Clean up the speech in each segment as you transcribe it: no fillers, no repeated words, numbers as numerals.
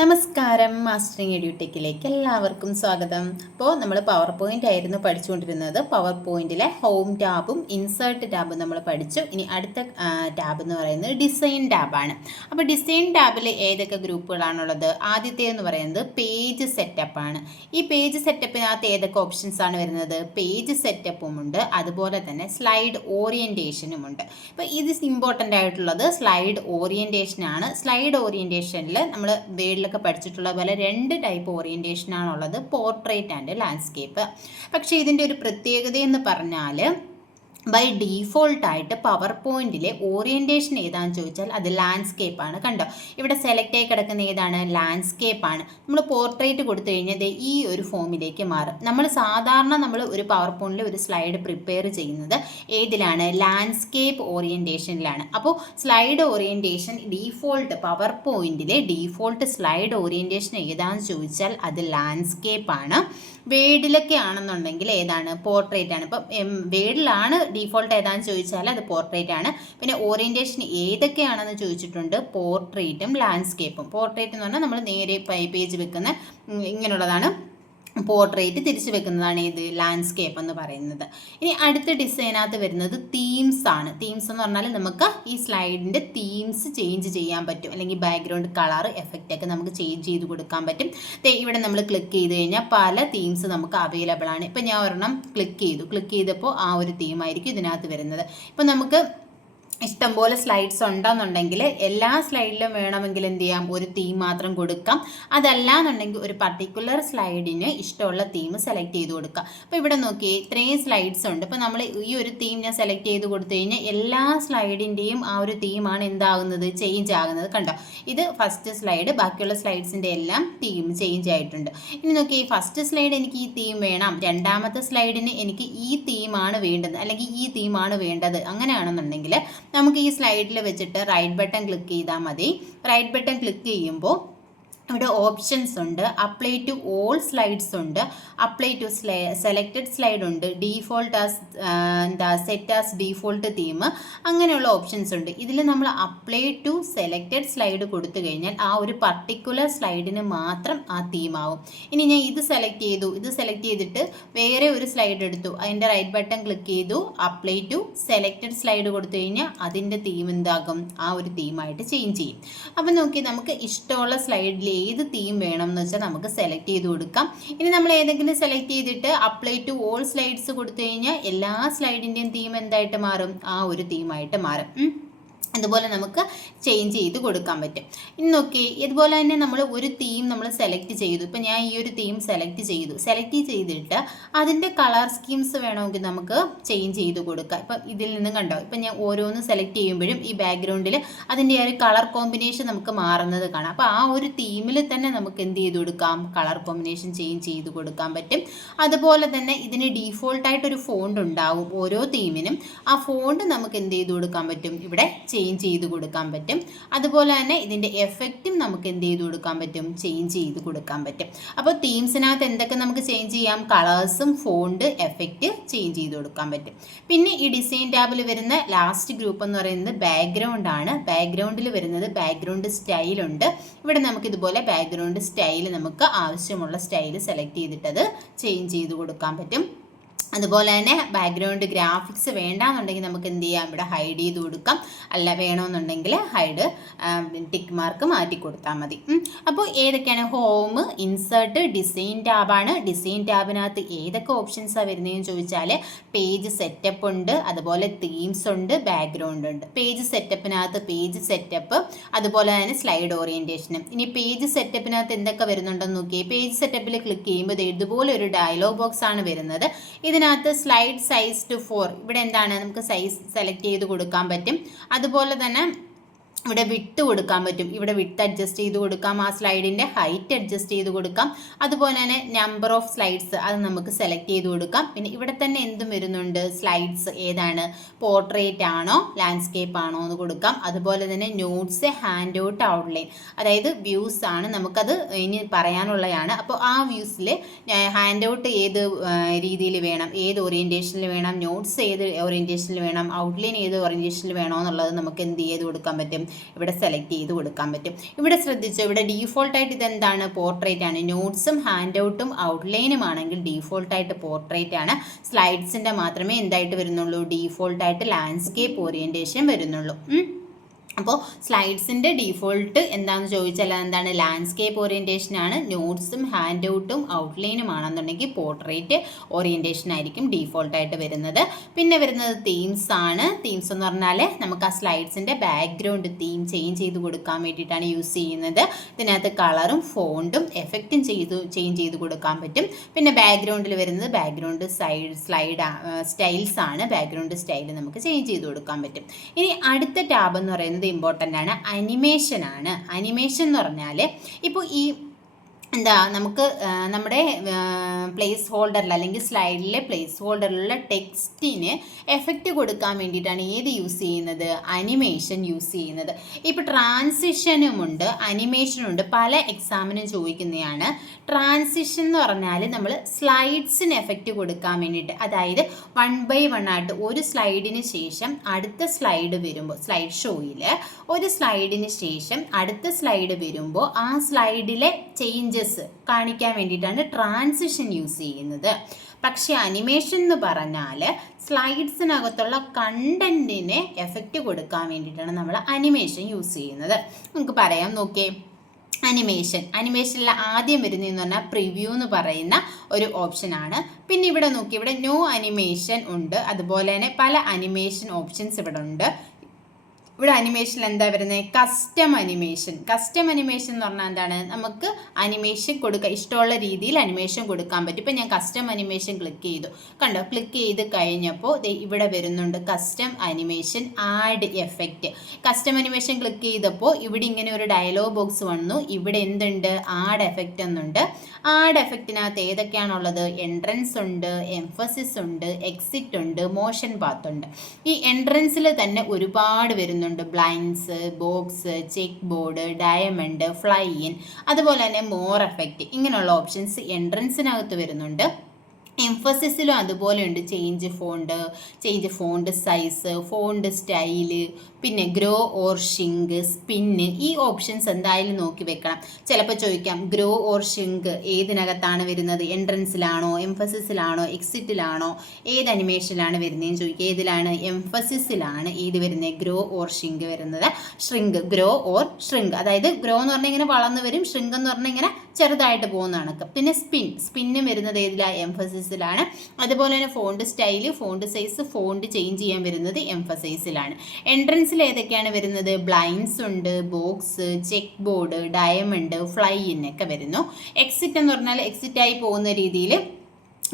നമസ്കാരം, മാസ്റ്ററിങ് എഡ്യൂടെക്കിലേക്ക് എല്ലാവർക്കും സ്വാഗതം. അപ്പോൾ നമ്മൾ പവർ പോയിന്റ് ആയിരുന്നു പഠിച്ചുകൊണ്ടിരുന്നത്. പവർ പോയിന്റിലെ ഹോം ടാബും ഇൻസേർട്ട് ടാബും നമ്മൾ പഠിച്ചു. ഇനി അടുത്ത ടാബ് എന്ന് പറയുന്നത് ഡിസൈൻ ടാബാണ്. അപ്പോൾ ഡിസൈൻ ടാബിൽ ഏതൊക്കെ ഗ്രൂപ്പുകളാണുള്ളത്? ആദ്യത്തേതെന്ന് പറയുന്നത് പേജ് സെറ്റപ്പാണ്. ഈ പേജ് സെറ്റപ്പിനകത്ത് ഏതൊക്കെ ഓപ്ഷൻസ് ആണ് വരുന്നത്? പേജ് സെറ്റപ്പും ഉണ്ട്, അതുപോലെ തന്നെ സ്ലൈഡ് ഓറിയൻറ്റേഷനും ഉണ്ട്. അപ്പോൾ ഇത് ഇമ്പോർട്ടൻ്റ് ആയിട്ടുള്ളത് സ്ലൈഡ് ഓറിയൻറ്റേഷനാണ്. സ്ലൈഡ് ഓറിയൻറ്റേഷനിൽ നമ്മൾ വേൾഡ് പഠിച്ചിട്ടുള്ള പോലെ രണ്ട് ടൈപ്പ് ഓറിയൻറ്റേഷൻ ആണുള്ളത്, പോർട്രേറ്റ് ആൻഡ് ലാൻഡ്സ്കേപ്പ്. പക്ഷേ ഇതിൻ്റെ ഒരു പ്രത്യേകത എന്ന് പറഞ്ഞാൽ ബൈ ഡീഫോൾട്ടായിട്ട് പവർ പോയിന്റിലെ ഓറിയൻറ്റേഷൻ ഏതാണെന്ന് ചോദിച്ചാൽ അത് ലാൻഡ്സ്കേപ്പ് ആണ്. കണ്ടോ, ഇവിടെ സെലക്ട് ആയി കിടക്കുന്ന ഏതാണ്? ലാൻഡ്സ്കേപ്പ് ആണ്. നമ്മൾ പോർട്രേറ്റ് കൊടുത്തു കഴിഞ്ഞാൽ ഈ ഒരു ഫോമിലേക്ക് മാറും. നമ്മൾ ഒരു പവർ പോയിന്റിൽ ഒരു സ്ലൈഡ് പ്രിപ്പയർ ചെയ്യുന്നത് ഏതിലാണ്? ലാൻഡ്സ്കേപ്പ് ഓറിയൻറ്റേഷനിലാണ്. അപ്പോൾ സ്ലൈഡ് ഓറിയൻറ്റേഷൻ ഡീഫോൾട്ട് പവർ പോയിന്റിലെ ഡീഫോൾട്ട് സ്ലൈഡ് ഓറിയൻറ്റേഷൻ ഏതാണെന്ന് ചോദിച്ചാൽ അത് ലാൻഡ്സ്കേപ്പ് ആണ്. വേഡിലൊക്കെ ആണെന്നുണ്ടെങ്കിൽ ഏതാണ്? പോർട്രേറ്റ് ആണ്. ഇപ്പം വേഡിലാണ് ഡീഫോൾട്ട് ഏതാണെന്ന് ചോദിച്ചാൽ അത് പോർട്രേറ്റ് ആണ്. പിന്നെ ഓറിയൻറ്റേഷൻ ഏതൊക്കെയാണെന്ന് ചോദിച്ചിട്ടുണ്ട്, പോർട്രേറ്റും ലാൻഡ്സ്കേപ്പും. പോർട്രേറ്റ് എന്ന് പറഞ്ഞാൽ നമ്മൾ നേരെ പേജ് വെക്കുന്ന ഇങ്ങനെയുള്ളതാണ്. പോർട്രേറ്റ് തിരിച്ചു വെക്കുന്നതാണ് ഇത് ലാൻഡ്സ്കേപ്പ് എന്ന് പറയുന്നത്. ഇനി അടുത്ത ഡിസൈനകത്ത് വരുന്നത് തീംസ് ആണ്. തീംസ് എന്ന് പറഞ്ഞാൽ നമുക്ക് ഈ സ്ലൈഡിൻ്റെ തീംസ് ചേഞ്ച് ചെയ്യാൻ പറ്റും, അല്ലെങ്കിൽ ബാക്ക്ഗ്രൗണ്ട് കളർ എഫക്റ്റ് ഒക്കെ നമുക്ക് ചേഞ്ച് ചെയ്ത് കൊടുക്കാൻ പറ്റും. ഇവിടെ നമ്മൾ ക്ലിക്ക് ചെയ്ത് കഴിഞ്ഞാൽ പല തീംസ് നമുക്ക് അവൈലബിൾ ആണ്. ഇപ്പം ഞാൻ ഒരെണ്ണം ക്ലിക്ക് ചെയ്തപ്പോൾ ആ ഒരു തീമായിരിക്കും ഇതിനകത്ത് വരുന്നത്. ഇപ്പം നമുക്ക് ഇഷ്ടംപോലെ സ്ലൈഡ്സ് ഉണ്ടെന്നുണ്ടെങ്കിൽ എല്ലാ സ്ലൈഡിലും വേണമെങ്കിൽ എന്ത് ചെയ്യാം, ഒരു തീം മാത്രം കൊടുക്കാം. അതല്ല എന്നുണ്ടെങ്കിൽ ഒരു പർട്ടിക്കുലർ സ്ലൈഡിന് ഇഷ്ടമുള്ള തീം സെലക്ട് ചെയ്ത് കൊടുക്കാം. അപ്പോൾ ഇവിടെ നോക്കിയേ, ഇത്രയും സ്ലൈഡ്സ് ഉണ്ട്. ഇപ്പോൾ നമ്മൾ ഈ ഒരു തീം ഞാൻ സെലക്ട് ചെയ്ത് കൊടുത്തു കഴിഞ്ഞാൽ എല്ലാ സ്ലൈഡിൻ്റെയും ആ ഒരു തീമാണ് എന്താകുന്നത്, ചേഞ്ച് ആകുന്നത്. കണ്ടോ, ഇത് ഫസ്റ്റ് സ്ലൈഡ്, ബാക്കിയുള്ള സ്ലൈഡ്സിൻ്റെ എല്ലാം തീം ചേഞ്ച് ആയിട്ടുണ്ട്. ഇനി നോക്കിയേ, ഫസ്റ്റ് സ്ലൈഡ് എനിക്ക് ഈ തീം വേണം, രണ്ടാമത്തെ സ്ലൈഡിന് എനിക്ക് ഈ തീമാണ് വേണ്ടത്, അല്ലെങ്കിൽ ഈ തീമാണ് വേണ്ടത്. അങ്ങനെയാണെന്നുണ്ടെങ്കിൽ നമുക്ക് ഈ സ്ലൈഡിൽ വെച്ചിട്ട് റൈറ്റ് ബട്ടൺ ക്ലിക്ക് ചെയ്താൽ മതി. റൈറ്റ് ബട്ടൺ ക്ലിക്ക് ചെയ്യുമ്പോൾ ഇവിടെ ഓപ്ഷൻസ് ഉണ്ട്, അപ്ലൈ ടു ഓൾ സ്ലൈഡ്സ് ഉണ്ട്, അപ്ലൈ ടു സെലക്റ്റഡ് സ്ലൈഡ് ഉണ്ട്, default set as default theme, അങ്ങനെയുള്ള ഓപ്ഷൻസ് ഉണ്ട്. ഇതിൽ നമ്മൾ അപ്ലൈ ടു സെലക്റ്റഡ് സ്ലൈഡ് കൊടുത്തു കഴിഞ്ഞാൽ ആ ഒരു പർട്ടിക്കുലർ സ്ലൈഡിന് മാത്രം ആ തീം ആവും. ഇനി ഞാൻ ഇത് സെലക്ട് ചെയ്തിട്ട് വേറെ ഒരു സ്ലൈഡ് എടുത്തു, അതിൻ്റെ റൈറ്റ് ബട്ടൺ ക്ലിക്ക് ചെയ്തു, അപ്ലൈ ടു സെലക്റ്റഡ് സ്ലൈഡ് കൊടുത്തു കഴിഞ്ഞാൽ അതിൻ്റെ തീം എന്താകും, ആ ഒരു തീമായിട്ട് ചേഞ്ച് ചെയ്യും. അപ്പം നോക്കി, നമുക്ക് ഇഷ്ടമുള്ള സ്ലൈഡിൽ ഏത് തീം വേണം എന്ന് വെച്ചാൽ നമുക്ക് സെലക്ട് ചെയ്ത് കൊടുക്കാം. ഇനി നമ്മൾ ഏതെങ്കിലും സെലക്ട് ചെയ്തിട്ട് അപ്ലൈ ടു ഓൾ സ്ലൈഡ്സ് കൊടുത്തു കഴിഞ്ഞാൽ എല്ലാ സ്ലൈഡിൻ്റെയും തീം എന്തായിട്ട് മാറും, ആ ഒരു തീമായിട്ട് മാറും. അതുപോലെ നമുക്ക് ചേഞ്ച് ചെയ്ത് കൊടുക്കാൻ പറ്റും. ഇനി നോക്കി, ഇതുപോലെ തന്നെ നമ്മൾ ഒരു തീം നമ്മൾ സെലക്ട് ചെയ്തു. ഇപ്പം ഞാൻ ഈ ഒരു തീം സെലക്ട് ചെയ്തിട്ട് അതിൻ്റെ കളർ സ്കീംസ് വേണമെങ്കിൽ നമുക്ക് ചേഞ്ച് ചെയ്ത് കൊടുക്കാം. ഇപ്പം ഇതിൽ നിന്ന് കണ്ടോ, ഇപ്പം ഞാൻ ഓരോന്ന് സെലക്ട് ചെയ്യുമ്പോഴും ഈ ബാക്ക്ഗ്രൗണ്ടിൽ അതിൻ്റെ ആ ഒരു കളർ കോമ്പിനേഷൻ നമുക്ക് മാറുന്നത് കാണാം. അപ്പോൾ ആ ഒരു തീമിൽ തന്നെ നമുക്ക് എന്ത് ചെയ്ത് കൊടുക്കാം, കളർ കോമ്പിനേഷൻ ചേഞ്ച് ചെയ്ത് കൊടുക്കാൻ പറ്റും. അതുപോലെ തന്നെ ഇതിന് ഡീഫോൾട്ടായിട്ടൊരു ഫോണ്ട് ഉണ്ടാവും ഓരോ തീമിനും. ആ ഫോണ്ട് നമുക്ക് എന്ത് ചെയ്ത് കൊടുക്കാൻ പറ്റും, ഇവിടെ ചേഞ്ച് ചെയ്ത് കൊടുക്കാൻ പറ്റും. അതുപോലെ തന്നെ ഇതിൻ്റെ എഫക്റ്റും നമുക്ക് എന്ത് ചെയ്ത് കൊടുക്കാൻ പറ്റും, ചേഞ്ച് ചെയ്ത് കൊടുക്കാൻ പറ്റും. അപ്പോൾ തീംസിനകത്ത് എന്തൊക്കെ നമുക്ക് ചേഞ്ച് ചെയ്യാം, കളേഴ്സും ഫോണ്ട് എഫക്റ്റ് ചേഞ്ച് ചെയ്ത് കൊടുക്കാൻ പറ്റും. പിന്നെ ഈ ഡിസൈൻ ടാബിൽ വരുന്ന ലാസ്റ്റ് ഗ്രൂപ്പ് എന്ന് പറയുന്നത് ബാക്ക്ഗ്രൗണ്ട് ആണ്. ബാക്ക്ഗ്രൗണ്ടിൽ വരുന്നത് ബാക്ക്ഗ്രൗണ്ട് സ്റ്റൈലുണ്ട്. ഇവിടെ നമുക്ക് ഇതുപോലെ ബാക്ക്ഗ്രൗണ്ട് സ്റ്റൈൽ നമുക്ക് ആവശ്യമുള്ള സ്റ്റൈൽ സെലക്ട് ചെയ്തിട്ട് അത് ചേഞ്ച് ചെയ്ത് കൊടുക്കാൻ പറ്റും. അതുപോലെ തന്നെ ബാക്ക്ഗ്രൗണ്ട് ഗ്രാഫിക്സ് വേണ്ടാന്നുണ്ടെങ്കിൽ നമുക്ക് എന്ത് ചെയ്യാം, ഇവിടെ ഹൈഡ് ചെയ്ത് കൊടുക്കാം. അല്ല വേണമെന്നുണ്ടെങ്കിൽ ഹൈഡ് ടിക്ക് മാർക്ക് മാറ്റി കൊടുത്താൽ മതി. അപ്പോൾ ഏതൊക്കെയാണ്? ഹോം, ഇൻസേർട്ട്, ഡിസൈൻ ടാബാണ്. ഡിസൈൻ ടാബിനകത്ത് ഏതൊക്കെ ഓപ്ഷൻസാണ് വരുന്നതെന്ന് ചോദിച്ചാൽ പേജ് സെറ്റപ്പ് ഉണ്ട്, അതുപോലെ തീംസ് ഉണ്ട്, ബാക്ക്ഗ്രൗണ്ട് ഉണ്ട്. പേജ് സെറ്റപ്പിനകത്ത് പേജ് സെറ്റപ്പ്, അതുപോലെ തന്നെ സ്ലൈഡ് ഓറിയൻറ്റേഷനും. ഇനി പേജ് സെറ്റപ്പിനകത്ത് എന്തൊക്കെ വരുന്നുണ്ടെന്ന് നോക്കിയേ. പേജ് സെറ്റപ്പിൽ ക്ലിക്ക് ചെയ്യുമ്പോൾ ഇതുപോലെ ഒരു ഡയലോഗ് ബോക്സ് ആണ് വരുന്നത്. ഇതിനകത്ത് സ്ലൈഡ് സൈസ് ടു 4, ഇവിടെ എന്താണ്, നമുക്ക് സൈസ് സെലക്ട് ചെയ്ത് കൊടുക്കാൻ പറ്റും. അതുപോലെ തന്നെ ഇവിടെ വിട്ട് കൊടുക്കാൻ പറ്റും. ഇവിടെ വിട്ട് അഡ്ജസ്റ്റ് ചെയ്ത് കൊടുക്കാം, ആ സ്ലൈഡിൻ്റെ ഹൈറ്റ് അഡ്ജസ്റ്റ് ചെയ്ത് കൊടുക്കാം. അതുപോലെ തന്നെ നമ്പർ ഓഫ് സ്ലൈഡ്സ് അത് നമുക്ക് സെലക്ട് ചെയ്ത് കൊടുക്കാം. പിന്നെ ഇവിടെ തന്നെ എന്തും വരുന്നുണ്ട്, സ്ലൈഡ്സ് ഏതാണ്, പോർട്രേറ്റ് ആണോ ലാൻഡ്സ്കേപ്പ് ആണോ എന്ന് കൊടുക്കാം. അതുപോലെ തന്നെ നോട്ട്സ്, ഹാൻഡ് ഔട്ട്, ഔട്ട്ലൈൻ, അതായത് വ്യൂസ് ആണ്, നമുക്കത് ഇനി പറയാനുള്ളതാണ്. അപ്പോൾ ആ വ്യൂസിൽ ഹാൻഡ് ഔട്ട് ഏത് രീതിയിൽ വേണം, ഏത് ഓറിയൻറ്റേഷനിൽ വേണം, നോട്ട്സ് ഏത് ഓറിയൻറ്റേഷനിൽ വേണം, ഔട്ട്ലൈൻ ഏത് ഓറിയൻറ്റേഷനിൽ വേണമെന്നുള്ളത് നമുക്ക് എന്ത് ചെയ്ത് കൊടുക്കാൻ പറ്റും, ഇവിടെ സെലക്ട് ചെയ്ത് കൊടുക്കാൻ പറ്റും. ഇവിടെ ശ്രദ്ധിച്ചോ, ഇവിടെ ഡീഫോൾട്ടായിട്ട് ഇതെന്താണ്, പോർട്രേറ്റ് ആണ്. നോട്ട്സും ഹാൻഡ് ഔട്ടും ഔട്ട്ലൈനും ആണെങ്കിൽ ഡീഫോൾട്ടായിട്ട് പോർട്രേറ്റ് ആണ്. സ്ലൈഡ്സിൻ്റെ മാത്രമേ എന്തായിട്ട് വരുന്നുള്ളൂ, ഡീഫോൾട്ടായിട്ട് ലാൻഡ്സ്കേപ്പ് ഓറിയൻറ്റേഷൻ വരുന്നുള്ളൂ. അപ്പോൾ സ്ലൈഡ്സിൻ്റെ ഡീഫോൾട്ട് എന്താണെന്ന് ചോദിച്ചാൽ എന്താണ്, ലാൻഡ്സ്കേപ്പ് ഓറിയൻറ്റേഷൻ ആണ്. നോട്ട്സും ഹാൻഡ് ഔട്ടും ഔട്ട്ലൈനും ആണെന്നുണ്ടെങ്കിൽ പോർട്രേറ്റ് ഓറിയൻറ്റേഷൻ ആയിരിക്കും ഡീഫോൾട്ടായിട്ട് വരുന്നത്. പിന്നെ വരുന്നത് തീംസ് ആണ്. തീംസ് എന്ന് പറഞ്ഞാൽ നമുക്ക് ആ സ്ലൈഡ്സിൻ്റെ ബാക്ക്ഗ്രൗണ്ട് തീം ചേഞ്ച് ചെയ്ത് കൊടുക്കാൻ വേണ്ടിയിട്ടാണ് യൂസ് ചെയ്യുന്നത്. ഇതിനകത്ത് കളറും ഫോണ്ടും എഫക്റ്റും ചേഞ്ച് ചെയ്ത് കൊടുക്കാൻ പറ്റും. പിന്നെ ബാക്ക്ഗ്രൗണ്ടിൽ വരുന്നത് ബാക്ക്ഗ്രൗണ്ട് സ്റ്റൈൽസ് ആണ്. ബാക്ക്ഗ്രൗണ്ട് സ്റ്റൈൽ നമുക്ക് ചേഞ്ച് ചെയ്ത് കൊടുക്കാൻ പറ്റും. ഇനി അടുത്ത ടാബ് എന്ന് പറയുന്നത് ഇമ്പോർട്ടൻ്റ് ആണ്, അനിമേഷൻ ആണ്. അനിമേഷൻ എന്ന് പറഞ്ഞാൽ ഇപ്പോൾ ഈ നമുക്ക് നമ്മുടെ പ്ലേസ് ഹോൾഡറിൽ അല്ലെങ്കിൽ സ്ലൈഡിലെ പ്ലേസ് ഹോൾഡറിലുള്ള ടെക്സ്റ്റിന് എഫക്റ്റ് കൊടുക്കാൻ വേണ്ടിയിട്ടാണ് ഏത് യൂസ് ചെയ്യുന്നത്, അനിമേഷൻ യൂസ് ചെയ്യുന്നത്. ഇപ്പോൾ ട്രാൻസിഷനുമുണ്ട് അനിമേഷനുണ്ട്. പല എക്സാമിനും ചോദിക്കുന്നതാണ്. ട്രാൻസിഷൻ എന്ന് പറഞ്ഞാൽ നമ്മൾ സ്ലൈഡ്സിന് എഫക്റ്റ് കൊടുക്കാൻ വേണ്ടിയിട്ട്, അതായത് 1 by 1 ആയിട്ട് ഒരു സ്ലൈഡിന് ശേഷം അടുത്ത സ്ലൈഡ് വരുമ്പോൾ, സ്ലൈഡ് ഷോയിൽ ഒരു സ്ലൈഡിന് ശേഷം അടുത്ത സ്ലൈഡ് വരുമ്പോൾ ആ സ്ലൈഡിലെ ചേഞ്ചസ് കാണിക്കാൻ വേണ്ടിയിട്ടാണ് ട്രാൻസിഷൻ യൂസ് ചെയ്യുന്നത്. പക്ഷേ അനിമേഷൻ എന്ന് പറഞ്ഞാൽ സ്ലൈഡ്സിനകത്തുള്ള കണ്ടന്റിന് എഫക്റ്റ് കൊടുക്കാൻ വേണ്ടിയിട്ടാണ് നമ്മൾ അനിമേഷൻ യൂസ് ചെയ്യുന്നത്. നമുക്ക് പറയാം, നോക്കിയേ. അനിമേഷനിൽ ആദ്യം വരുന്നതെന്ന് പറഞ്ഞാൽ പ്രിവ്യൂ എന്ന് പറയുന്ന ഒരു ഓപ്ഷനാണ്. പിന്നെ ഇവിടെ നോക്കി, ഇവിടെ നോ അനിമേഷൻ ഉണ്ട്. അതുപോലെ തന്നെ പല അനിമേഷൻ ഓപ്ഷൻസ് ഇവിടെ ഉണ്ട്. ഇവിടെ അനിമേഷനിൽ എന്താ വരുന്നത്, കസ്റ്റം അനിമേഷൻ എന്ന് പറഞ്ഞാൽ എന്താണ്, നമുക്ക് അനിമേഷൻ കൊടുക്കുക, ഇഷ്ടമുള്ള രീതിയിൽ അനിമേഷൻ കൊടുക്കാൻ പറ്റും. ഇപ്പം ഞാൻ കസ്റ്റം അനിമേഷൻ ക്ലിക്ക് ചെയ്തു, കണ്ടോ, ക്ലിക്ക് ചെയ്ത് കഴിഞ്ഞപ്പോൾ ഇവിടെ വരുന്നുണ്ട് custom animation add effect. Custom animation click ചെയ്തപ്പോൾ ഇവിടെ ഇങ്ങനെ ഒരു ഡയലോഗ് ബോക്സ് വന്നു. ഇവിടെ എന്തുണ്ട്, ആഡ് എഫക്റ്റ് എന്നുണ്ട്. ആഡ് എഫക്റ്റിനകത്ത് ഏതൊക്കെയാണുള്ളത്, എൻട്രൻസ് ഉണ്ട്, എംഫസിസ് ഉണ്ട്, എക്സിറ്റ് ഉണ്ട്, മോഷൻ പാത്ത് ഉണ്ട്. ഈ എൻട്രൻസിൽ തന്നെ ഒരുപാട് വരുന്നുണ്ട്. Blinds, box, check board, diamond, fly in, അതുപോലെ തന്നെ മോർ എഫക്റ്റ്, ഇങ്ങനെയുള്ള ഓപ്ഷൻസ് എൻട്രൻസിനകത്ത് വരുന്നുണ്ട്. എംഫസിസിലും അതുപോലെ ഉണ്ട്. Change font size, font style, പിന്നെ ഗ്രോ ഓർ ഷിങ്ക്, സ്പിന്ന്, ഈ ഓപ്ഷൻസ് എന്തായാലും നോക്കി വെക്കണം. ചിലപ്പോൾ ചോദിക്കാം ഗ്രോ ഓർ ഷിങ്ക് ഏതിനകത്താണ് വരുന്നത്, എൻട്രൻസിലാണോ, എംഫസിസിലാണോ, എക്സിറ്റിലാണോ, ഏത് അനിമേഷനിലാണ് വരുന്നതെന്ന് ചോദിക്കുക. ഏതിലാണ്, എംഫസിസിലാണ് ഏത് വരുന്നത്, ഗ്രോ ഓർ ഷിങ്ക് വരുന്നത്. ഗ്രോ ഓർ ഷ്രിങ്ക്, അതായത് ഗ്രോ എന്ന് പറഞ്ഞാൽ ഇങ്ങനെ വളർന്നു വരും, ഷ്രിങ്ക് എന്ന് പറഞ്ഞാൽ ഇങ്ങനെ ചെറുതായിട്ട് പോകുന്ന കണക്ക്. പിന്നെ സ്പിന്നും വരുന്നത് ഏതിലാണ്, എംഫസിസിലാണ്. അതുപോലെ തന്നെ font style, font size, font change ചെയ്യാൻ വരുന്നത് എംഫസൈസിലാണ്. എൻട്രൻസിൽ ഏതൊക്കെയാണ് വരുന്നത്, ബ്ലൈൻഡ്സ് ഉണ്ട്, box, check board, diamond, fly in ഒക്കെ വരുന്നു. എക്സിറ്റ് എന്ന് പറഞ്ഞാൽ എക്സിറ്റ് ആയി പോകുന്ന രീതിയിൽ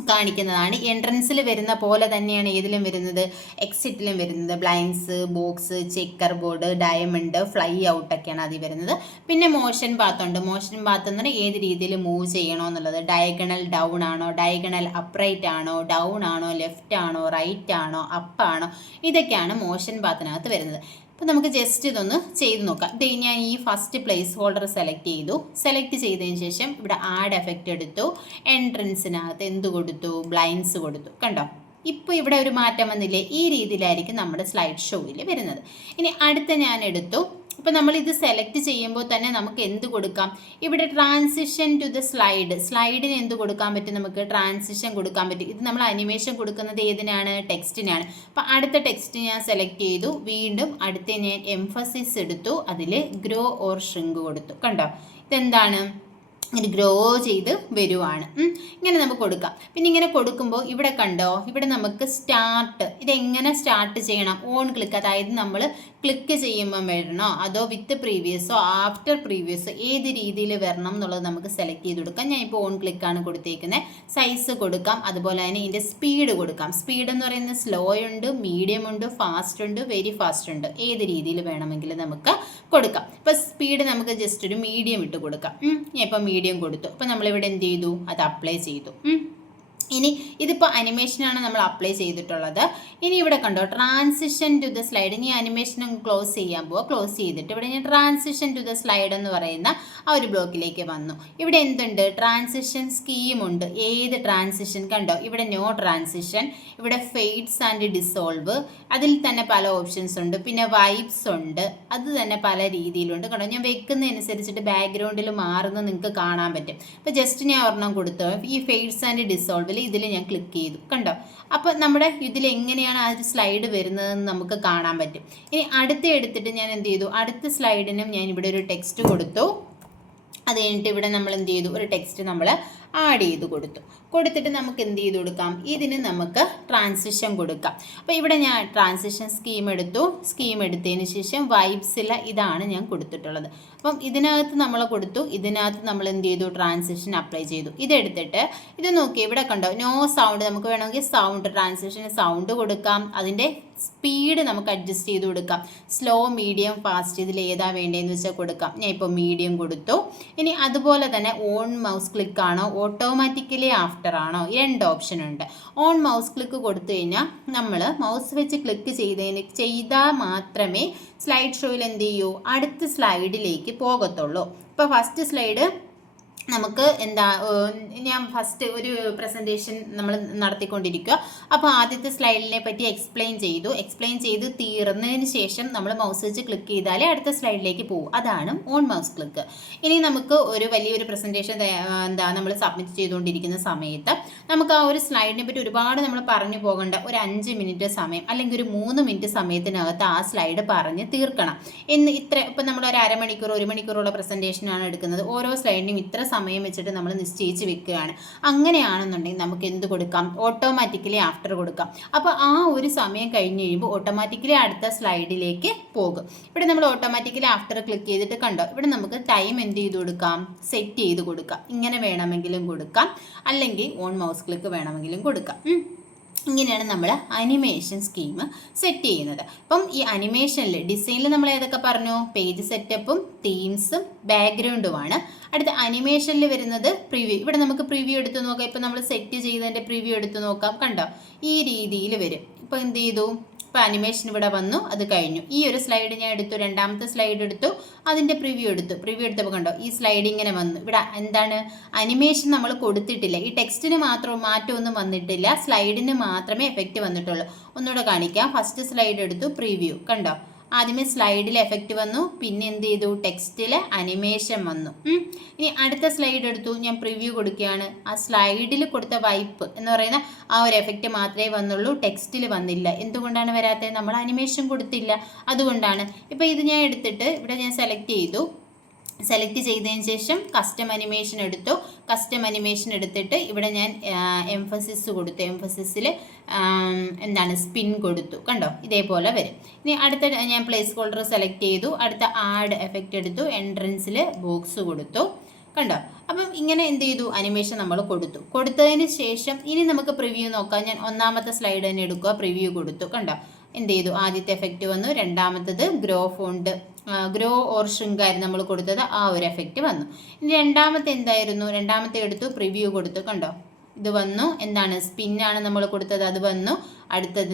കാണിക്കുന്നതാണ്. എൻട്രൻസിൽ വരുന്ന പോലെ തന്നെയാണ് ഏതിലും വരുന്നത്, എക്സിറ്റിലും വരുന്നത്. Blinds, box, checker board, diamond, fly ഔട്ടൊക്കെയാണ് അതിൽ വരുന്നത്. പിന്നെ മോഷൻ പാത്ത് ഉണ്ട്. മോഷൻ പാത്ത് എന്ന് പറഞ്ഞാൽ ഏത് രീതിയിൽ മൂവ് ചെയ്യണോ എന്നുള്ളത്. ഡയഗണൽ ഡൗൺ ആണോ, ഡയഗണൽ അപ്രൈറ്റ് ആണോ, ഡൗൺ ആണോ, ലെഫ്റ്റ് ആണോ, റൈറ്റ് ആണോ, അപ്പ് ആണോ, ഇതൊക്കെയാണ് മോഷൻ പാത്തിനകത്ത് വരുന്നത്. അപ്പോൾ നമുക്ക് ജസ്റ്റ് ഇതൊന്ന് ചെയ്ത് നോക്കാം. ഞാൻ ഈ ഫസ്റ്റ് പ്ലേസ് ഹോൾഡർ സെലക്ട് ചെയ്തതിന് ശേഷം ഇവിടെ ആഡ് എഫക്റ്റ് എടുത്തു. എൻട്രൻസിനകത്ത് എന്ത് കൊടുത്തു, ബ്ലൈൻഡ്സ് കൊടുത്തു. കണ്ടോ, ഇപ്പോൾ ഇവിടെ ഒരു മാറ്റം വന്നില്ലേ. ഈ രീതിയിലായിരിക്കും നമ്മുടെ സ്ലൈഡ് ഷോയിൽ വരുന്നത്. ഇനി അടുത്ത ഞാൻ എടുത്തു. അപ്പോൾ നമ്മളിത് സെലക്ട് ചെയ്യുമ്പോൾ തന്നെ നമുക്ക് എന്ത് കൊടുക്കാം, ഇവിടെ ട്രാൻസിഷൻ ടു ദ സ്ലൈഡിന് എന്ത് കൊടുക്കാൻ പറ്റും, നമുക്ക് ട്രാൻസിഷൻ കൊടുക്കാൻ പറ്റും. ഇത് നമ്മൾ അനിമേഷൻ കൊടുക്കുന്നത് ഏതിനാണ്, ടെക്സ്റ്റിനാണ്. അപ്പോൾ അടുത്ത ടെക്സ്റ്റ് ഞാൻ സെലക്ട് ചെയ്തു. വീണ്ടും അടുത്ത ഞാൻ എംഫസിസ് എടുത്ു. അതിൽ ഗ്രോ ഓർ ഷ്രിങ്ക് കൊടുത്തു. കണ്ടോ, ഇതെന്താണ്, ഇങ്ങനെ ഗ്രോ ചെയ്ത് വരുവാണ്. ഇങ്ങനെ നമുക്ക് കൊടുക്കാം. പിന്നെ ഇങ്ങനെ കൊടുക്കുമ്പോൾ ഇവിടെ കണ്ടോ, ഇവിടെ നമുക്ക് സ്റ്റാർട്ട്, ഇതെങ്ങനെ സ്റ്റാർട്ട് ചെയ്യണം, ഓൺ ക്ലിക്ക്, അതായത് നമ്മൾ ക്ലിക്ക് ചെയ്യുമ്പോൾ വരണോ അതോ വിത്ത് പ്രീവിയസോ ആഫ്റ്റർ പ്രീവിയസോ ഏത് രീതിയിൽ വരണം എന്നുള്ളത് നമുക്ക് സെലക്ട് ചെയ്ത് കൊടുക്കാം. ഞാൻ ഇപ്പോൾ ഓൺ ക്ലിക്കാണ് കൊടുത്തേക്കുന്നത്. സൈസ് കൊടുക്കാം, അതുപോലെ തന്നെ ഇതിൻ്റെ സ്പീഡ് കൊടുക്കാം. സ്പീഡ് എന്ന് പറയുന്നത് സ്ലോ ഉണ്ട്, മീഡിയം ഉണ്ട്, ഫാസ്റ്റ് ഉണ്ട്, വെരി ഫാസ്റ്റ് ഉണ്ട്. ഏത് രീതിയിൽ വേണമെങ്കിലും നമുക്ക് കൊടുക്കാം. ഇപ്പോൾ സ്പീഡ് നമുക്ക് ജസ്റ്റ് ഒരു മീഡിയം ഇട്ട് കൊടുക്കാം. ഞാൻ ഇപ്പോൾ മീഡിയം കൊടുത്തു. അപ്പോൾ നമ്മളിവിടെ എന്ത് ചെയ്തു, അത് അപ്ലൈ ചെയ്തു. ഇനി ഇതിപ്പോൾ അനിമേഷനാണ് നമ്മൾ അപ്ലൈ ചെയ്തിട്ടുള്ളത്. ഇനി ഇവിടെ കണ്ടോ ട്രാൻസിഷൻ ടു ദ സ്ലൈഡ്. ഇനി അനിമേഷൻ ക്ലോസ് ചെയ്യാൻ പോവുക. ക്ലോസ് ചെയ്തിട്ട് ഇവിടെ ഞാൻ ട്രാൻസിഷൻ ടു ദ സ്ലൈഡ് എന്ന് പറയുന്ന ആ ഒരു ബ്ലോക്കിലേക്ക് വന്നു. ഇവിടെ എന്തുണ്ട്? ട്രാൻസിഷൻ സ്കീമുണ്ട്. ഏത് ട്രാൻസിഷൻ? കണ്ടോ ഇവിടെ നോ ട്രാൻസിഷൻ, ഇവിടെ ഫെയ്ഡ്സ് ആൻഡ് ഡിസോൾവ്, അതിൽ തന്നെ പല ഓപ്ഷൻസ് ഉണ്ട്. പിന്നെ വൈബ്സ് ഉണ്ട്, അത് തന്നെ പല രീതിയിലുണ്ട്. കണ്ടോ ഞാൻ വെക്കുന്നതനുസരിച്ചിട്ട് ബാക്ക്ഗ്രൗണ്ടിൽ മാറുന്നത് നിങ്ങൾക്ക് കാണാൻ പറ്റും. ഇപ്പോൾ ജസ്റ്റ് ഞാൻ ഒരെണ്ണം കൊടുത്തു. ഈ ഫെയ്ഡ്സ് ആൻഡ് ഡിസോൾവ് ഇതിൽ ഞാൻ ക്ലിക്ക് ചെയ്തു. കണ്ടോ അപ്പോൾ നമ്മുടെ ഇതിൽ എങ്ങനെയാണ് ആ ഒരു സ്ലൈഡ് വരുന്നതെന്ന് നമുക്ക് കാണാൻ പറ്റും. ഇനി അടുത്ത എടുത്തിട്ട് ഞാൻ എന്ത് ചെയ്തു? അടുത്ത സ്ലൈഡിനും ഞാൻ ഇവിടെ ഒരു ടെക്സ്റ്റ് കൊടുത്തു. അത് കഴിഞ്ഞിട്ട് ഇവിടെ നമ്മൾ എന്ത് ചെയ്തു? ഒരു ടെക്സ്റ്റ് നമ്മൾ ആഡ് ചെയ്ത് കൊടുത്തിട്ട് നമുക്ക് എന്ത് ചെയ്ത് കൊടുക്കാം? ഇതിന് നമുക്ക് ട്രാൻസിഷൻ കൊടുക്കാം. അപ്പോൾ ഇവിടെ ഞാൻ ട്രാൻസിഷൻ സ്കീം എടുത്തതിന് ശേഷം വൈബ്സിൽ ഇതാണ് ഞാൻ കൊടുത്തിട്ടുള്ളത്. അപ്പം ഇതിനകത്ത് നമ്മൾ കൊടുത്തു, ഇതിനകത്ത് നമ്മൾ എന്ത് ചെയ്തു? ട്രാൻസിഷൻ അപ്ലൈ ചെയ്തു. ഇതെടുത്തിട്ട് ഇത് നോക്കി, ഇവിടെ കണ്ടോ നോ സൗണ്ട്. നമുക്ക് വേണമെങ്കിൽ സൗണ്ട് ട്രാൻസിഷന് സൗണ്ട് കൊടുക്കാം, അതിൻ്റെ സ്പീഡ് നമുക്ക് അഡ്ജസ്റ്റ് ചെയ്ത് കൊടുക്കാം. സ്ലോ, മീഡിയം, ഫാസ്റ്റ്, ഇതിൽ ഏതാ വേണ്ടതെന്ന് വെച്ചാൽ കൊടുക്കാം. ഞാൻ ഇപ്പോൾ മീഡിയം കൊടുത്തു. ഇനി അതുപോലെ തന്നെ ഓൺ മൗസ് ക്ലിക്ക് ആണോ ഓട്ടോമാറ്റിക്കലി ആഫ്റ്റർ ആണോ, രണ്ട് ഓപ്ഷൻ ഉണ്ട്. ഓൺ മൗസ് ക്ലിക്ക് കൊടുത്തു കഴിഞ്ഞാൽ നമ്മൾ മൗസ് വെച്ച് ക്ലിക്ക് ചെയ്താൽ മാത്രമേ സ്ലൈഡ് ഷോയിൽ എന്ത് ചെയ്യൂ? അടുത്ത സ്ലൈഡിലേക്ക് പോകത്തുള്ളൂ. ഇപ്പോൾ ഫസ്റ്റ് സ്ലൈഡ് നമുക്ക് ഞാൻ ഫസ്റ്റ് ഒരു പ്രസൻറ്റേഷൻ നമ്മൾ നടത്തിക്കൊണ്ടിരിക്കുക. അപ്പോൾ ആദ്യത്തെ സ്ലൈഡിനെ പറ്റി എക്സ്പ്ലെയിൻ ചെയ്ത് തീർന്നതിന് ശേഷം നമ്മൾ മൗസ് വെച്ച് ക്ലിക്ക് ചെയ്താലേ അടുത്ത സ്ലൈഡിലേക്ക് പോകും. അതാണ് ഓൺ മൗസ് ക്ലിക്ക്. ഇനി നമുക്ക് ഒരു വലിയൊരു പ്രസൻറ്റേഷൻ നമ്മൾ സബ്മിറ്റ് ചെയ്തുകൊണ്ടിരിക്കുന്ന സമയത്ത് നമുക്ക് ആ ഒരു സ്ലൈഡിനെ പറ്റി ഒരുപാട് നമ്മൾ പറഞ്ഞു പോകേണ്ട, ഒരു 5 മിനിറ്റ് സമയം അല്ലെങ്കിൽ ഒരു 3 മിനിറ്റ് സമയത്തിനകത്ത് ആ സ്ലൈഡ് പറഞ്ഞ് തീർക്കണം. ഇപ്പം നമ്മൾ ഒരു അരമണിക്കൂർ 1 മണിക്കൂറുള്ള പ്രസൻറ്റേഷനാണ് എടുക്കുന്നത്. ഓരോ സ്ലൈഡിനും ഇത്ര സമയം വെച്ചിട്ട് നമ്മൾ നിശ്ചയിച്ച് വെക്കുകയാണ്. അങ്ങനെയാണെന്നുണ്ടെങ്കിൽ നമുക്ക് എന്ത് കൊടുക്കാം? ഓട്ടോമാറ്റിക്കലി ആഫ്റ്റർ കൊടുക്കാം. അപ്പോൾ ആ ഒരു സമയം കഴിഞ്ഞ് കഴിയുമ്പോൾ ഓട്ടോമാറ്റിക്കലി അടുത്ത സ്ലൈഡിലേക്ക് പോകും. ഇവിടെ നമ്മൾ ഓട്ടോമാറ്റിക്കലി ആഫ്റ്റർ ക്ലിക്ക് ചെയ്തിട്ട് കണ്ടോ ഇവിടെ നമുക്ക് ടൈം എന്ത് ചെയ്ത് കൊടുക്കാം? സെറ്റ് ചെയ്ത് കൊടുക്കാം. ഇങ്ങനെ വേണമെങ്കിലും കൊടുക്കാം, അല്ലെങ്കിൽ ഓൺ മൗസ് ക്ലിക്ക് വേണമെങ്കിലും കൊടുക്കാം. ഇങ്ങനെയാണ് നമ്മൾ അനിമേഷൻ സ്കീം സെറ്റ് ചെയ്യുന്നത്. അപ്പം ഈ അനിമേഷനിൽ ഡിസൈനിൽ നമ്മൾ ഏതൊക്കെ പറഞ്ഞു? പേജ് സെറ്റപ്പും തീംസും ബാക്ക്ഗ്രൗണ്ടുമാണ്. അടുത്ത അനിമേഷനിൽ വരുന്നത് പ്രിവ്യൂ. ഇവിടെ നമുക്ക് പ്രിവ്യൂ എടുത്ത് നോക്കാം. ഇപ്പം നമ്മൾ സെറ്റ് ചെയ്തതിൻ്റെ പ്രിവ്യൂ എടുത്ത് നോക്കാം. കണ്ടോ ഈ രീതിയിൽ വരും. ഇപ്പോൾ എന്ത് ചെയ്തു? ഇപ്പോൾ അനിമേഷൻ ഇവിടെ വന്നു, അത് കഴിഞ്ഞു. ഈ ഒരു സ്ലൈഡ് ഞാൻ എടുത്തു, രണ്ടാമത്തെ സ്ലൈഡ് എടുത്തു, അതിൻ്റെ പ്രിവ്യൂ എടുത്തപ്പോൾ കണ്ടോ ഈ സ്ലൈഡ് ഇങ്ങനെ വന്നു. ഇവിടെ എന്താണ്? അനിമേഷൻ നമ്മൾ കൊടുത്തിട്ടില്ല. ഈ ടെക്സ്റ്റിന് മാറ്റമൊന്നും വന്നിട്ടില്ല, സ്ലൈഡിന് മാത്രമേ എഫക്റ്റ് വന്നിട്ടുള്ളൂ. ഒന്നുകൂടെ കാണിക്കാം. ഫസ്റ്റ് സ്ലൈഡ് എടുത്തു, പ്രിവ്യൂ കണ്ടോ ആദ്യമേ സ്ലൈഡിൽ എഫക്റ്റ് വന്നു, പിന്നെ എന്ത് ചെയ്തു? ടെക്സ്റ്റിൽ അനിമേഷൻ വന്നു. ഇനി അടുത്ത സ്ലൈഡ് എടുത്തു, ഞാൻ പ്രിവ്യൂ കൊടുക്കുകയാണ്. ആ സ്ലൈഡിൽ കൊടുത്ത വൈപ്പ് എന്ന് പറയുന്ന ആ ഒരു എഫക്റ്റ് മാത്രമേ വന്നുള്ളൂ, ടെക്സ്റ്റിൽ വന്നില്ല. എന്തുകൊണ്ടാണ് വരാത്തത്? നമ്മൾ അനിമേഷൻ കൊടുത്തില്ല, അതുകൊണ്ടാണ്. ഇപ്പോൾ ഇത് ഞാൻ എടുത്തിട്ട് ഇവിടെ ഞാൻ സെലക്ട് ചെയ്തതിന് ശേഷം കസ്റ്റം അനിമേഷൻ എടുത്തിട്ട് ഇവിടെ ഞാൻ എംഫസിസ് കൊടുത്തു. എംഫസിസിൽ സ്പിൻ കൊടുത്തു. കണ്ടോ ഇതേപോലെ വരും. ഇനി അടുത്ത ഞാൻ പ്ലേസ് ഹോൾഡർ സെലക്ട് ചെയ്തു. അടുത്ത ആഡ് എഫക്റ്റ് എടുത്തു, എൻട്രൻസിൽ ബോക്സ് കൊടുത്തു. കണ്ടോ അപ്പം ഇങ്ങനെ എന്ത് ചെയ്തു? അനിമേഷൻ നമ്മൾ കൊടുത്തതിന് ശേഷം ഇനി നമുക്ക് പ്രിവ്യൂ നോക്കാം. ഞാൻ ഒന്നാമത്തെ സ്ലൈഡ് തന്നെ എടുക്കുക, പ്രിവ്യൂ കൊടുത്തു. കണ്ടോ എന്ത് ചെയ്തു? ആദ്യത്തെ എഫക്റ്റ് വന്നു, രണ്ടാമത്തത് ഗ്രോ ഓർ ഷ്രിങ്കായിരുന്നു നമ്മൾ കൊടുത്തത്, ആ ഒരു എഫക്റ്റ് വന്നു. ഇനി രണ്ടാമത്തെ എടുത്തു, പ്രിവ്യൂ കൊടുത്തു. കണ്ടോ ഇത് വന്നു. സ്പിന്നാണ് നമ്മൾ കൊടുത്തത്, അത് വന്നു. അടുത്തത്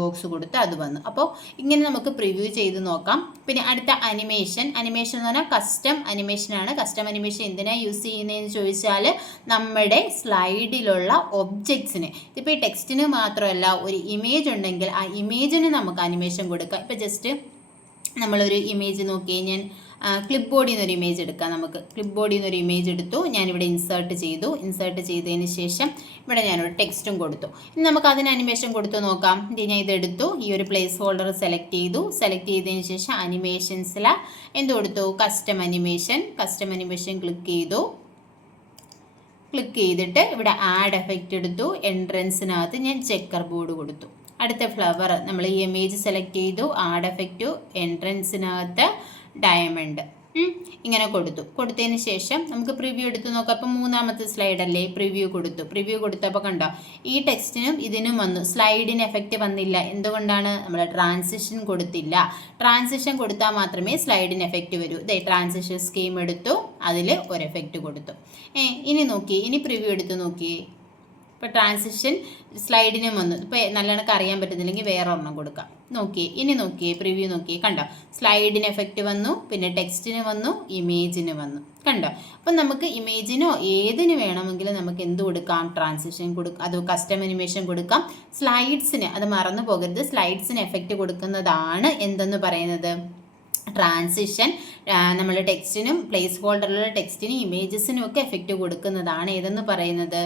ബോക്സ് കൊടുത്ത് അത് വന്നു. അപ്പോൾ ഇങ്ങനെ നമുക്ക് പ്രിവ്യൂ ചെയ്ത് നോക്കാം. പിന്നെ അടുത്ത അനിമേഷൻ എന്ന് പറഞ്ഞാൽ കസ്റ്റം അനിമേഷനാണ്. കസ്റ്റം അനിമേഷൻ എന്തിനാണ് യൂസ് ചെയ്യുന്നതെന്ന് ചോദിച്ചാൽ നമ്മുടെ സ്ലൈഡിലുള്ള ഒബ്ജക്ട്സിന്, ഇപ്പോൾ ഈ ടെക്സ്റ്റിന് മാത്രമല്ല, ഒരു ഇമേജ് ഉണ്ടെങ്കിൽ ആ ഇമേജിന് നമുക്ക് അനിമേഷൻ കൊടുക്കാം. ഇപ്പോൾ ജസ്റ്റ് നമ്മളൊരു ഇമേജ് നോക്കി, ഞാൻ ക്ലിപ്പ് ബോർഡിൽ നിന്നൊരു ഇമേജ് എടുക്കാം. നമുക്ക് ക്ലിപ്പ് ബോർഡിൽ നിന്നൊരു ഇമേജ് എടുത്തു, ഞാനിവിടെ ഇൻസേർട്ട് ചെയ്തതിന് ശേഷം ഇവിടെ ഞാനൊരു ടെക്സ്റ്റും കൊടുത്തു. ഇനി നമുക്ക് അതിന് അനിമേഷൻ കൊടുത്തു നോക്കാം. ഞാൻ ഇതെടുത്തു, ഈ ഒരു പ്ലേസ് ഹോൾഡർ സെലക്ട് ചെയ്തതിന് ശേഷം അനിമേഷൻസിൽ എന്ത് കൊടുത്തു? കസ്റ്റം അനിമേഷൻ ക്ലിക്ക് ചെയ്തിട്ട് ഇവിടെ ആഡ് എഫക്റ്റ് എടുത്തു. എൻട്രൻസിനകത്ത് ഞാൻ ചെക്കർ ബോർഡ് കൊടുത്തു. അടുത്ത ഫ്ലവർ നമ്മൾ ഈ ഇമേജ് സെലക്ട് ചെയ്തു, ആഡ് എഫക്റ്റ്, എൻട്രൻസിനകത്ത് ഡയമണ്ട് ഇങ്ങനെ കൊടുത്തതിന് ശേഷം നമുക്ക് പ്രിവ്യൂ എടുത്ത് നോക്കാം. അപ്പോൾ മൂന്നാമത്തെ സ്ലൈഡല്ലേ, പ്രിവ്യൂ കൊടുത്തപ്പോൾ കണ്ടോ ഈ ടെക്സ്റ്റിനും ഇതിനും വന്നു, സ്ലൈഡിന് എഫക്റ്റ് വന്നില്ല. എന്തുകൊണ്ടാണ്? നമ്മൾ ട്രാൻസിഷൻ കൊടുത്തില്ല. ട്രാൻസിഷൻ കൊടുത്താൽ മാത്രമേ സ്ലൈഡിന് എഫക്റ്റ് വരൂ. ട്രാൻസിഷൻ സ്കീം എടുത്തു, അതിൽ ഒരു എഫക്റ്റ് കൊടുത്തു. ഇനി പ്രിവ്യൂ എടുത്ത് നോക്കിയേ. ഇപ്പോൾ ട്രാൻസിഷൻ സ്ലൈഡിനും വന്നു. ഇപ്പോൾ നല്ലോണം അറിയാൻ പറ്റുന്നില്ലെങ്കിൽ വേറെ ഒരെണ്ണം കൊടുക്കാം. നോക്കിയേ, ഇനി നോക്കിയേ, പ്രിവ്യൂ നോക്കിയേ, കണ്ടോ? സ്ലൈഡിന് എഫക്റ്റ് വന്നു, പിന്നെ ടെക്സ്റ്റിന് വന്നു, ഇമേജിന് വന്നു, കണ്ടോ? അപ്പം നമുക്ക് ഇമേജിനോ ഏതിന് വേണമെങ്കിലും നമുക്ക് എന്ത് കൊടുക്കാം? ട്രാൻസിഷൻ കൊടുക്കാം, അത് കസ്റ്റം അനിമേഷൻ കൊടുക്കാം. സ്ലൈഡ്സിന്, അത് മറന്നു പോകരുത്, സ്ലൈഡ്സിന് എഫക്റ്റ് കൊടുക്കുന്നതാണ് എന്തെന്ന് പറയുന്നത്? ട്രാൻസിഷൻ. നമ്മൾ ടെക്സ്റ്റിനും പ്ലേസ് ഹോൾഡറിലുള്ള ടെക്സ്റ്റിനും ഇമേജസിനും ഒക്കെ എഫക്റ്റ് കൊടുക്കുന്നതാണ് ഏതെന്ന് പറയുന്നത്?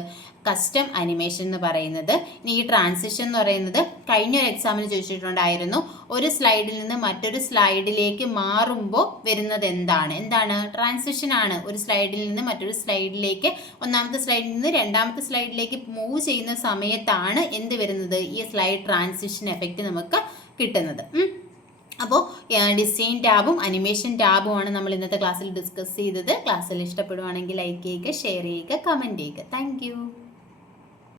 കസ്റ്റം അനിമേഷൻ എന്ന് പറയുന്നത്. ഇനി ഈ ട്രാൻസിഷൻ എന്ന് പറയുന്നത് കഴിഞ്ഞൊരു എക്സാമിന് ചോദിച്ചിട്ടുണ്ടായിരുന്നു, ഒരു സ്ലൈഡിൽ നിന്ന് മറ്റൊരു സ്ലൈഡിലേക്ക് മാറുമ്പോൾ വരുന്നത് എന്താണ്? ട്രാൻസിഷൻ ആണ്. ഒരു സ്ലൈഡിൽ നിന്ന് മറ്റൊരു സ്ലൈഡിലേക്ക്, ഒന്നാമത്തെ സ്ലൈഡിൽ നിന്ന് രണ്ടാമത്തെ സ്ലൈഡിലേക്ക് മൂവ് ചെയ്യുന്ന സമയത്താണ് എന്ത് വരുന്നത്? ഈ സ്ലൈഡ് ട്രാൻസിഷൻ എഫക്റ്റ് നമുക്ക് കിട്ടുന്നത്. അപ്പോൾ ഡിസൈൻ ടാബും അനിമേഷൻ ടാബുമാണ് നമ്മൾ ഇന്നത്തെ ക്ലാസ്സിൽ ഡിസ്കസ് ചെയ്തത്. ക്ലാസ്സിൽ ഇഷ്ടപ്പെടുവാണെങ്കിൽ ലൈക്ക് ചെയ്യുക, ഷെയർ ചെയ്യുക, കമൻറ്റ് ചെയ്യുക. താങ്ക്